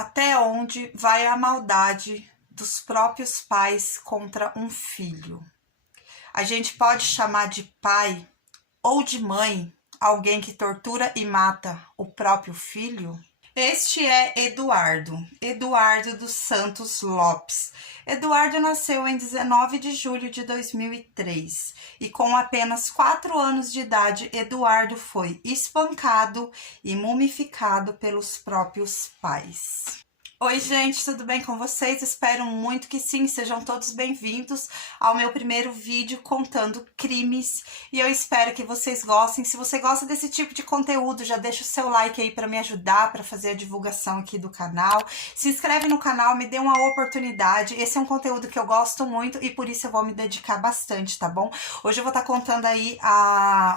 Até onde vai a maldade dos próprios pais contra um filho? A gente pode chamar de pai ou de mãe alguém que tortura e mata o próprio filho? Este é Eduardo dos Santos Lopes. Eduardo nasceu em 19 de julho de 2003 e com apenas 4 anos de idade, Eduardo foi espancado e mumificado pelos próprios pais. Oi, gente, tudo bem com vocês? Espero muito que sim, sejam todos bem-vindos ao meu primeiro vídeo contando crimes e eu espero que vocês gostem. Se você gosta desse tipo de conteúdo, já deixa o seu like aí para me ajudar, para fazer a divulgação aqui do canal. Se inscreve no canal, me dê uma oportunidade. Esse é um conteúdo que eu gosto muito e por isso eu vou me dedicar bastante, tá bom? Hoje eu vou estar contando aí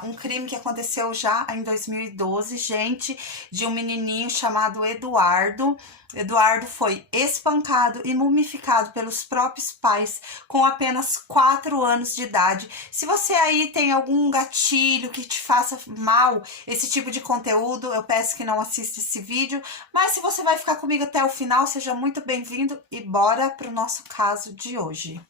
um crime que aconteceu já em 2012, gente, de um menininho chamado Eduardo. Eduardo foi espancado e mumificado pelos próprios pais com apenas 4 anos de idade. Se você aí tem algum gatilho que te faça mal esse tipo de conteúdo, eu peço que não assista esse vídeo. Mas se você vai ficar comigo até o final, seja muito bem-vindo e bora para o nosso caso de hoje.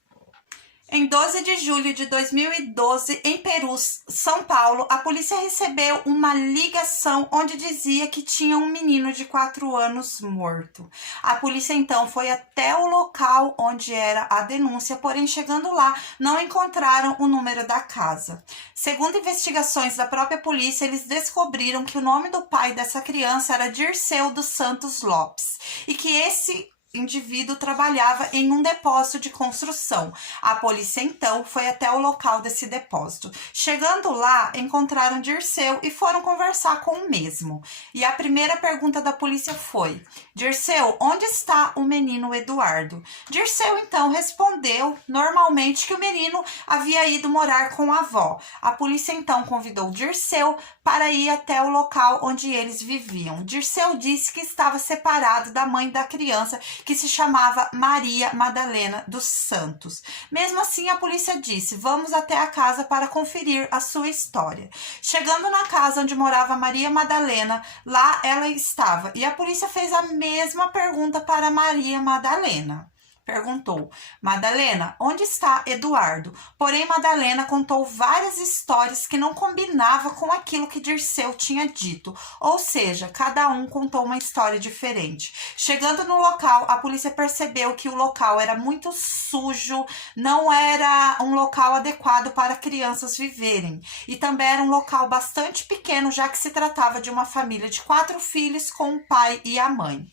Em 12 de julho de 2012, em Perus, São Paulo, a polícia recebeu uma ligação onde dizia que tinha um menino de 4 anos morto. A polícia então foi até o local onde era a denúncia, porém chegando lá não encontraram o número da casa. Segundo investigações da própria polícia, eles descobriram que o nome do pai dessa criança era Dirceu dos Santos Lopes e que esse indivíduo trabalhava em um depósito de construção. A polícia então foi até o local desse depósito. Chegando lá, encontraram Dirceu e foram conversar com o mesmo. E a primeira pergunta da polícia foi: Dirceu, onde está o menino Eduardo? Dirceu então respondeu normalmente que o menino havia ido morar com a avó. A polícia então convidou Dirceu para ir até o local onde eles viviam. Dirceu disse que estava separado da mãe da criança, que se chamava Maria Madalena dos Santos. Mesmo assim, a polícia disse: vamos até a casa para conferir a sua história. Chegando na casa onde morava Maria Madalena, lá ela estava, e a polícia fez a mesma pergunta para Maria Madalena. Perguntou: Madalena, onde está Eduardo? Porém, Madalena contou várias histórias que não combinavam com aquilo que Dirceu tinha dito. Ou seja, cada um contou uma história diferente. Chegando no local, a polícia percebeu que o local era muito sujo, não era um local adequado para crianças viverem. E também era um local bastante pequeno, já que se tratava de uma família de 4 filhos com o pai e a mãe.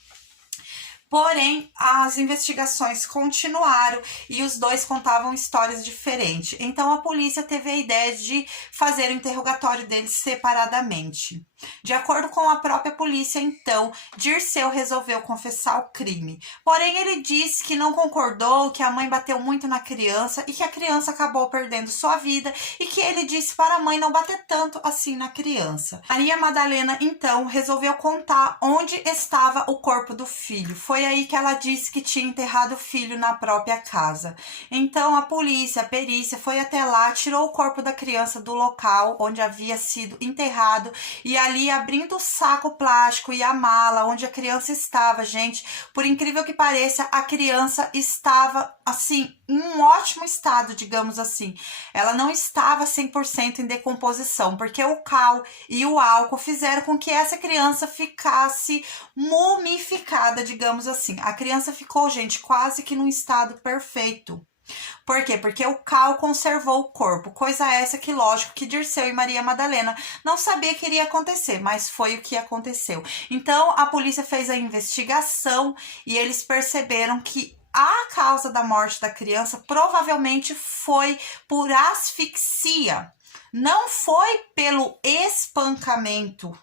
Porém, as investigações continuaram e os dois contavam histórias diferentes. Então, a polícia teve a ideia de fazer o interrogatório deles separadamente. De acordo com a própria polícia, então, Dirceu resolveu confessar o crime. Porém, ele disse que não concordou, que a mãe bateu muito na criança e que a criança acabou perdendo sua vida e que ele disse para a mãe não bater tanto assim na criança. Maria Madalena, então, resolveu contar onde estava o corpo do filho. Foi aí que ela disse que tinha enterrado o filho na própria casa. Então, a polícia, a perícia, foi até lá, tirou o corpo da criança do local onde havia sido enterrado e ali, abrindo o saco plástico e a mala onde a criança estava, gente, por incrível que pareça, a criança estava, assim, em um ótimo estado, digamos assim. Ela não estava 100% em decomposição, porque o cal e o álcool fizeram com que essa criança ficasse mumificada, digamos assim. A criança ficou, gente, quase que num estado perfeito. Por quê? Porque o cal conservou o corpo, coisa essa que, lógico, que Dirceu e Maria Madalena não sabia que iria acontecer, mas foi o que aconteceu. Então, a polícia fez a investigação e eles perceberam que a causa da morte da criança provavelmente foi por asfixia, não foi pelo espancamento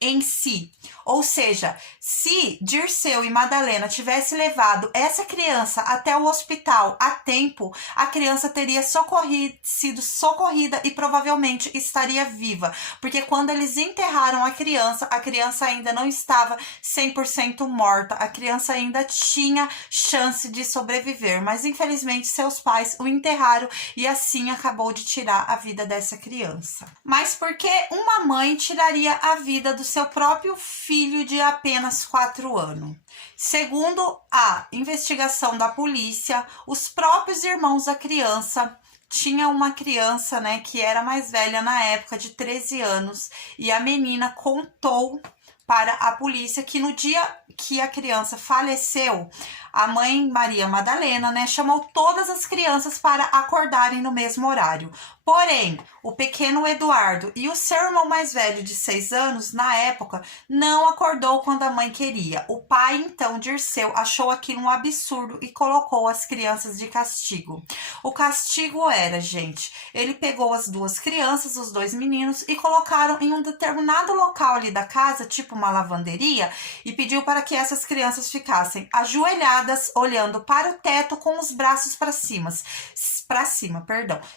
em si. Ou seja, se Dirceu e Madalena tivessem levado essa criança até o hospital a tempo, a criança teria sido socorrida e provavelmente estaria viva. Porque quando eles enterraram a criança ainda não estava 100% morta. A criança ainda tinha chance de sobreviver. Mas infelizmente seus pais o enterraram e assim acabou de tirar a vida dessa criança. Mas por que uma mãe tiraria a vida do seu próprio filho filho de apenas 4 anos. Segundo a investigação da polícia, os próprios irmãos da criança tinha uma criança, né, que era mais velha na época, de 13 anos, e a menina contou para a polícia que no dia que a criança faleceu, a mãe Maria Madalena, né, chamou todas as crianças para acordarem no mesmo horário. Porém, o pequeno Eduardo e o seu irmão mais velho de 6 anos, na época, não acordou quando a mãe queria. O pai, então, Dirceu, achou aquilo um absurdo e colocou as crianças de castigo. O castigo era, gente, ele pegou as 2 crianças, os 2 meninos, e colocaram em um determinado local ali da casa, tipo uma lavanderia, e pediu para que essas crianças ficassem ajoelhadas, olhando para o teto com os braços para cima,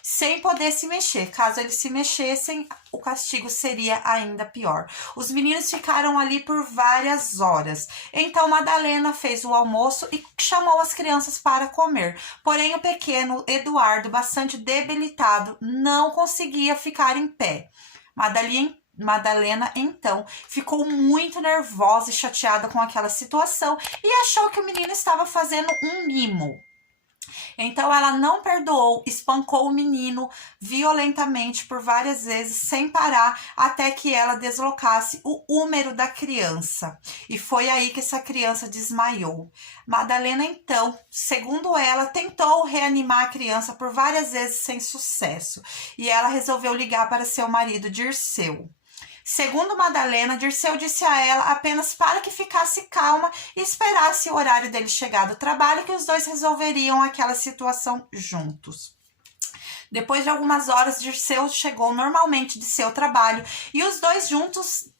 sem poder se mexer. Caso eles se mexessem, o castigo seria ainda pior. Os meninos ficaram ali por várias horas. Então Madalena fez o almoço e chamou as crianças para comer. Porém, o pequeno Eduardo, bastante debilitado, não conseguia ficar em pé. Madalena, então, ficou muito nervosa e chateada com aquela situação e achou que o menino estava fazendo um mimo. Então, ela não perdoou, espancou o menino violentamente por várias vezes, sem parar, até que ela deslocasse o úmero da criança. E foi aí que essa criança desmaiou. Madalena, então, segundo ela, tentou reanimar a criança por várias vezes sem sucesso. E ela resolveu ligar para seu marido, Dirceu. Segundo Madalena, Dirceu disse a ela apenas para que ficasse calma e esperasse o horário dele chegar do trabalho, que os dois resolveriam aquela situação juntos. Depois de algumas horas, Dirceu chegou normalmente de seu trabalho e os dois juntos,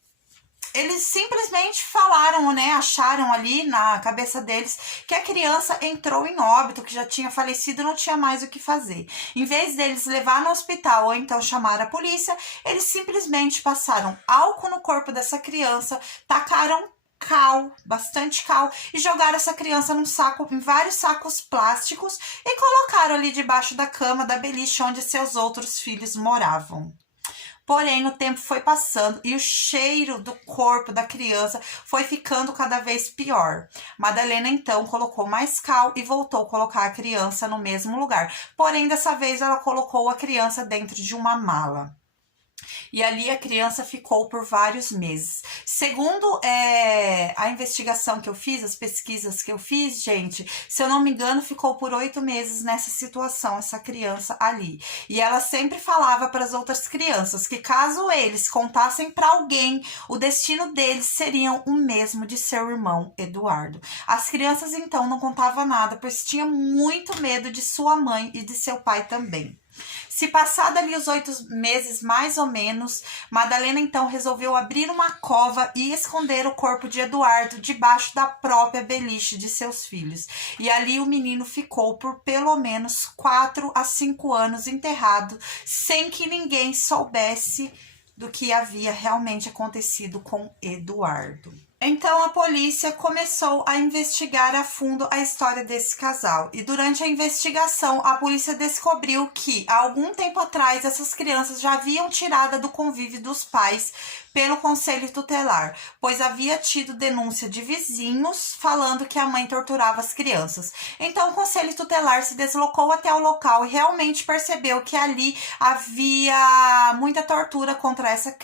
eles simplesmente falaram, né, acharam ali na cabeça deles que a criança entrou em óbito, que já tinha falecido e não tinha mais o que fazer. Em vez deles levar no hospital ou então chamar a polícia, eles simplesmente passaram álcool no corpo dessa criança, tacaram bastante cal, e jogaram essa criança em vários sacos plásticos e colocaram ali debaixo da cama da beliche onde seus outros filhos moravam. Porém, o tempo foi passando e o cheiro do corpo da criança foi ficando cada vez pior. Madalena, então, colocou mais cal e voltou a colocar a criança no mesmo lugar. Porém, dessa vez, ela colocou a criança dentro de uma mala. E ali a criança ficou por vários meses. Segundo a investigação que eu fiz, as pesquisas que eu fiz, gente, se eu não me engano, ficou por 8 meses nessa situação, essa criança ali. E ela sempre falava para as outras crianças que caso eles contassem para alguém, o destino deles seria o mesmo de seu irmão Eduardo. As crianças, então, não contavam nada, pois tinham muito medo de sua mãe e de seu pai também. Se passado ali os 8 meses, mais ou menos, Madalena então resolveu abrir uma cova e esconder o corpo de Eduardo debaixo da própria beliche de seus filhos. E ali o menino ficou por pelo menos 4 a 5 anos enterrado, sem que ninguém soubesse do que havia realmente acontecido com Eduardo. Então a polícia começou a investigar a fundo a história desse casal. E durante a investigação, a polícia descobriu que há algum tempo atrás essas crianças já haviam tirado do convívio dos pais pelo conselho tutelar, pois havia tido denúncia de vizinhos falando que a mãe torturava as crianças. Então o conselho tutelar se deslocou até o local e realmente percebeu que ali havia muita tortura contra essas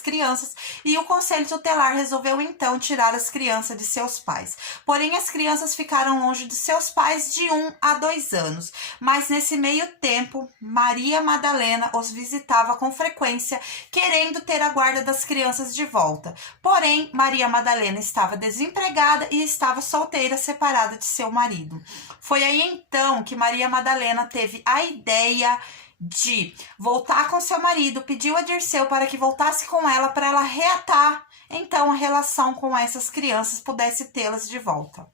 crianças, e o conselho tutelar resolveu então tirar as crianças de seus pais. Porém, as crianças ficaram longe de seus pais de 1 a 2 anos, mas nesse meio tempo, Maria Madalena os visitava com frequência, querendo ter a guarda das crianças de volta. Porém, Maria Madalena estava desempregada e estava solteira, separada de seu marido. Foi aí então que Maria Madalena teve a ideia de voltar com seu marido, pediu a Dirceu para que voltasse com ela para ela reatar então a relação com essas crianças, pudesse tê-las de volta.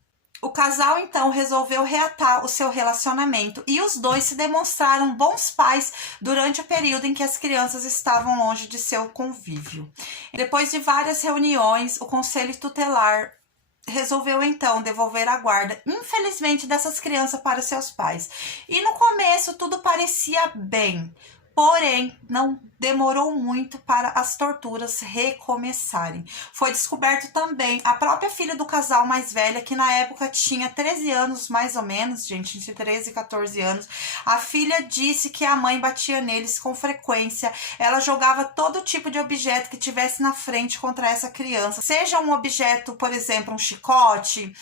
O casal, então, resolveu reatar o seu relacionamento e os dois se demonstraram bons pais durante o período em que as crianças estavam longe de seu convívio. Depois de várias reuniões, o conselho tutelar resolveu, então, devolver a guarda, infelizmente, dessas crianças para seus pais. E no começo tudo parecia bem, Porém, não demorou muito para as torturas recomeçarem. Foi descoberto também a própria filha do casal mais velha, que na época tinha 13 anos, mais ou menos, gente, entre 13 e 14 anos. A filha disse que a mãe batia neles com frequência. Ela jogava todo tipo de objeto que tivesse na frente contra essa criança. Seja um objeto, por exemplo, um chicote,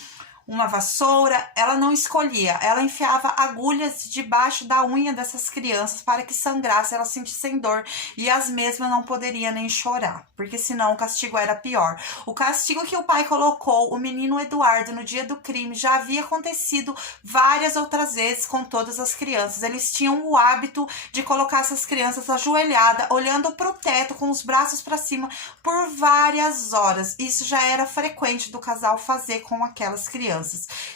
uma vassoura, ela não escolhia, ela enfiava agulhas debaixo da unha dessas crianças para que sangrasse, elas sentissem dor e as mesmas não poderiam nem chorar, porque senão o castigo era pior. O castigo que o pai colocou o menino Eduardo no dia do crime já havia acontecido várias outras vezes com todas as crianças. Eles tinham o hábito de colocar essas crianças ajoelhadas, olhando para o teto com os braços para cima por várias horas. Isso já era frequente do casal fazer com aquelas crianças.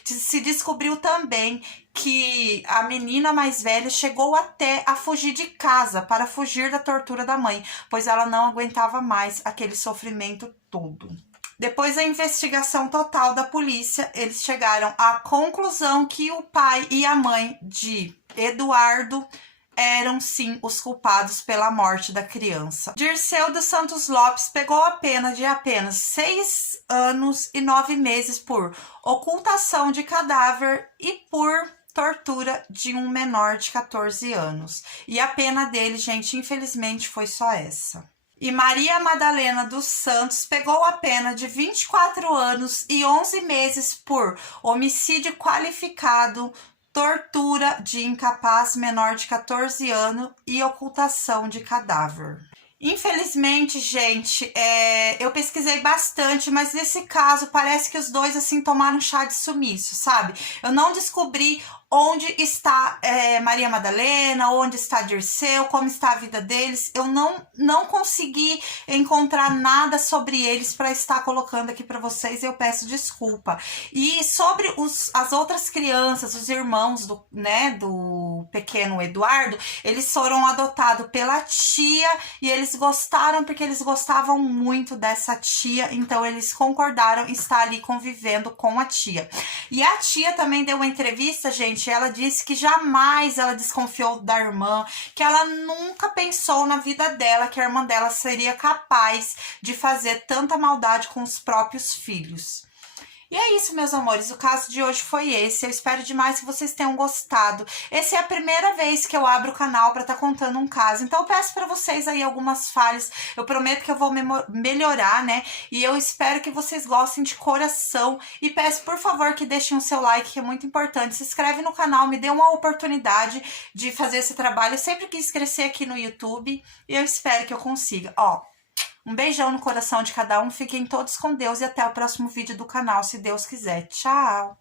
Se descobriu também que a menina mais velha chegou até a fugir de casa para fugir da tortura da mãe, pois ela não aguentava mais aquele sofrimento todo. Depois da investigação total da polícia, eles chegaram à conclusão que o pai e a mãe de Eduardo eram sim os culpados pela morte da criança. Dirceu dos Santos Lopes pegou a pena de apenas 6 anos e 9 meses por ocultação de cadáver e por tortura de um menor de 14 anos. E a pena dele, gente, infelizmente foi só essa. E Maria Madalena dos Santos pegou a pena de 24 anos e 11 meses por homicídio qualificado, tortura de incapaz menor de 14 anos e ocultação de cadáver. Infelizmente, gente, eu pesquisei bastante, mas nesse caso parece que os dois assim tomaram chá de sumiço, sabe? Eu não descobri onde está Maria Madalena, onde está Dirceu, como está a vida deles. Eu não consegui encontrar nada sobre eles para estar colocando aqui para vocês, eu peço desculpa. E sobre as outras crianças, os irmãos do pequeno Eduardo, eles foram adotados pela tia e eles gostaram porque eles gostavam muito dessa tia, então eles concordaram em estar ali convivendo com a tia. E a tia também deu uma entrevista, gente. Ela disse que jamais ela desconfiou da irmã, que ela nunca pensou na vida dela que a irmã dela seria capaz de fazer tanta maldade com os próprios filhos. E é isso, meus amores, o caso de hoje foi esse. Eu espero demais que vocês tenham gostado. Essa é a primeira vez que eu abro o canal para estar contando um caso, então eu peço para vocês aí algumas falhas. Eu prometo que eu vou melhorar, né? E eu espero que vocês gostem de coração. E peço, por favor, que deixem o seu like, que é muito importante. Se inscreve no canal, me dê uma oportunidade de fazer esse trabalho. Eu sempre quis crescer aqui no YouTube e eu espero que eu consiga. Um beijão no coração de cada um, fiquem todos com Deus e até o próximo vídeo do canal, se Deus quiser. Tchau!